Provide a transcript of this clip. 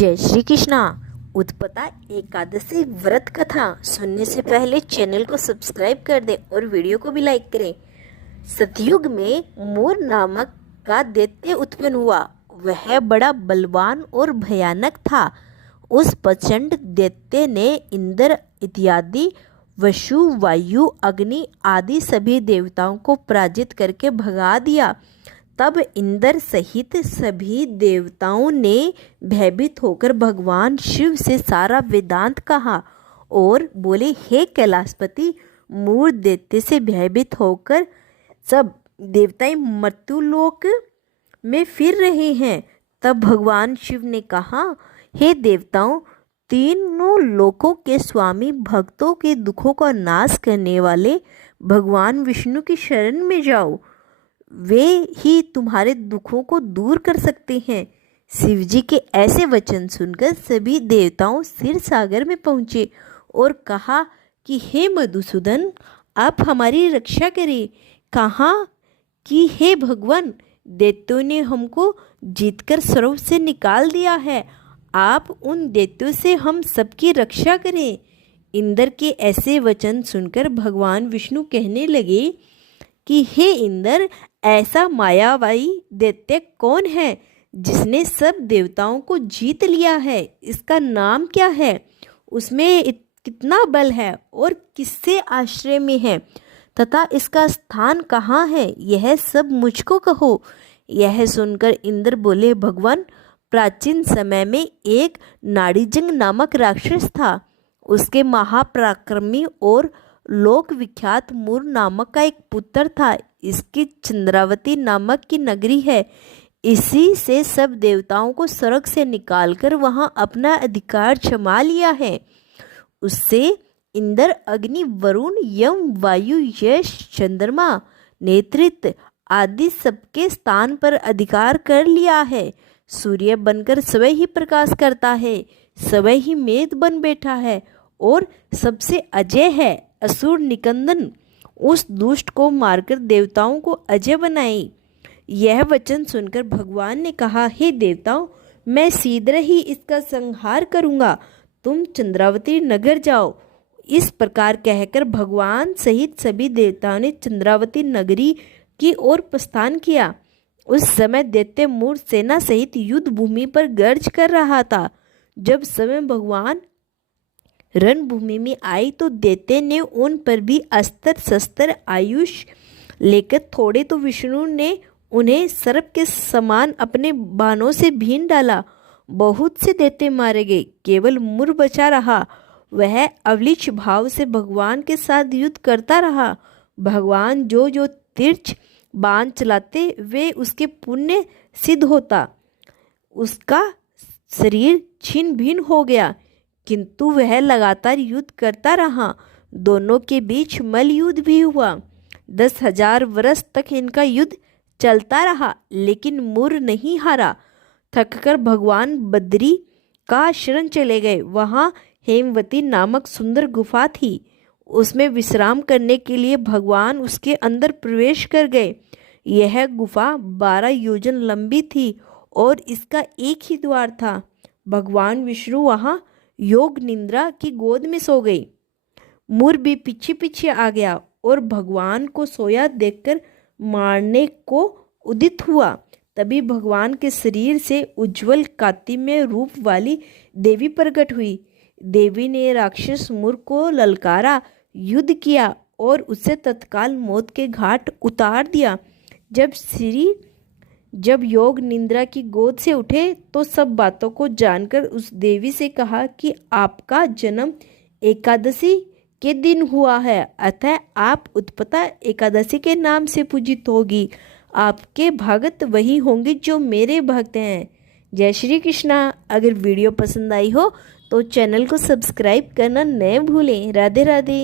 जय श्री कृष्णा। उत्पता एकादशी व्रत कथा सुनने से पहले चैनल को सब्सक्राइब कर दें और वीडियो को भी लाइक करें। सतयुग में मोर नामक का दैत्य उत्पन्न हुआ। वह बड़ा बलवान और भयानक था। उस प्रचंड दैत्य ने इंद्र इत्यादि वसु, वायु, अग्नि आदि सभी देवताओं को पराजित करके भगा दिया। तब इंद्र सहित सभी देवताओं ने भयभीत होकर भगवान शिव से सारा वेदांत कहा और बोले, हे कैलाशपति, मूर दैत्य से भयभीत होकर सब देवताएं मृत्युलोक में फिर रहे हैं। तब भगवान शिव ने कहा, हे देवताओं, तीनों लोकों के स्वामी, भक्तों के दुखों का नाश करने वाले भगवान विष्णु की शरण में जाओ। वे ही तुम्हारे दुखों को दूर कर सकते हैं। शिव जी के ऐसे वचन सुनकर सभी देवताओं क्षीर सागर में पहुँचे और कहा कि हे मधुसूदन, आप हमारी रक्षा करें। कहा कि हे भगवान, दैत्यों ने हमको जीतकर सरोवर से निकाल दिया है। आप उन दैत्यों से हम सबकी रक्षा करें। इंद्र के ऐसे वचन सुनकर भगवान विष्णु कहने लगे कि हे इंद्र, ऐसा मायावी दैत्य कौन है जिसने सब देवताओं को जीत लिया है? इसका नाम क्या है? उसमें कितना बल है और किससे आश्रय में है तथा इसका स्थान कहाँ है? यह सब मुझको कहो। यह सुनकर इंद्र बोले, भगवान, प्राचीन समय में एक नाड़ीजंग नामक राक्षस था। उसके महापराक्रमी और लोक विख्यात मूर नामक का एक पुत्र था। इसकी चंद्रावती नामक की नगरी है। इसी से सब देवताओं को स्वर्ग से निकालकर वहां अपना अधिकार जमा लिया है। उससे इंद्र, अग्नि, वरुण, यम, वायु, यश, चंद्रमा, नेतृत्व आदि सबके स्थान पर अधिकार कर लिया है। सूर्य बनकर स्वयं ही प्रकाश करता है, स्वयं ही मेघ बन बैठा है और सबसे अजय है। असुर निकंदन उस दुष्ट को मारकर देवताओं को अजय बनाए। यह वचन सुनकर भगवान ने कहा, हे देवताओं, मैं शीघ्र ही इसका संहार करूंगा। तुम चंद्रावती नगर जाओ। इस प्रकार कहकर भगवान सहित सभी देवताओं ने चंद्रावती नगरी की ओर प्रस्थान किया। उस समय दैत्य मूर सेना सहित युद्ध भूमि पर गर्ज कर रहा था। जब समय भगवान रणभूमि में आई तो दैत्य ने उन पर भी अस्त्र शस्त्र आयुष लेकर थोड़े तो विष्णु ने उन्हें सर्प के समान अपने बाणों से भीन डाला। बहुत से दैत्य मारे गए, केवल मूर बचा रहा। वह अवलिच भाव से भगवान के साथ युद्ध करता रहा। भगवान जो जो तिरछ बाण चलाते वे उसके पुण्य सिद्ध होता। उसका शरीर छिन्न भिन्न हो गया, किंतु वह लगातार युद्ध करता रहा। दोनों के बीच मल्ल युद्ध भी हुआ। 10,000 वर्ष तक इनका युद्ध चलता रहा, लेकिन मूर नहीं हारा। थककर भगवान बद्री का शरण चले गए। वहाँ हेमवती नामक सुंदर गुफा थी। उसमें विश्राम करने के लिए भगवान उसके अंदर प्रवेश कर गए। यह गुफा 12 योजन लंबी थी और इसका एक ही द्वार था। भगवान विष्णु वहाँ योग निद्रा की गोद में सो गई। मूर भी पीछे पीछे आ गया और भगवान को सोया देखकर मारने को उदित हुआ। तभी भगवान के शरीर से उज्जवल कांतिमय रूप वाली देवी प्रकट हुई। देवी ने राक्षस मूर को ललकारा, युद्ध किया और उसे तत्काल मौत के घाट उतार दिया। जब योग निद्रा की गोद से उठे तो सब बातों को जानकर उस देवी से कहा कि आपका जन्म एकादशी के दिन हुआ है, अतः आप उत्पता एकादशी के नाम से पूजित होगी। आपके भक्त वही होंगे जो मेरे भक्त हैं। जय श्री कृष्णा। अगर वीडियो पसंद आई हो तो चैनल को सब्सक्राइब करना न भूलें। राधे राधे।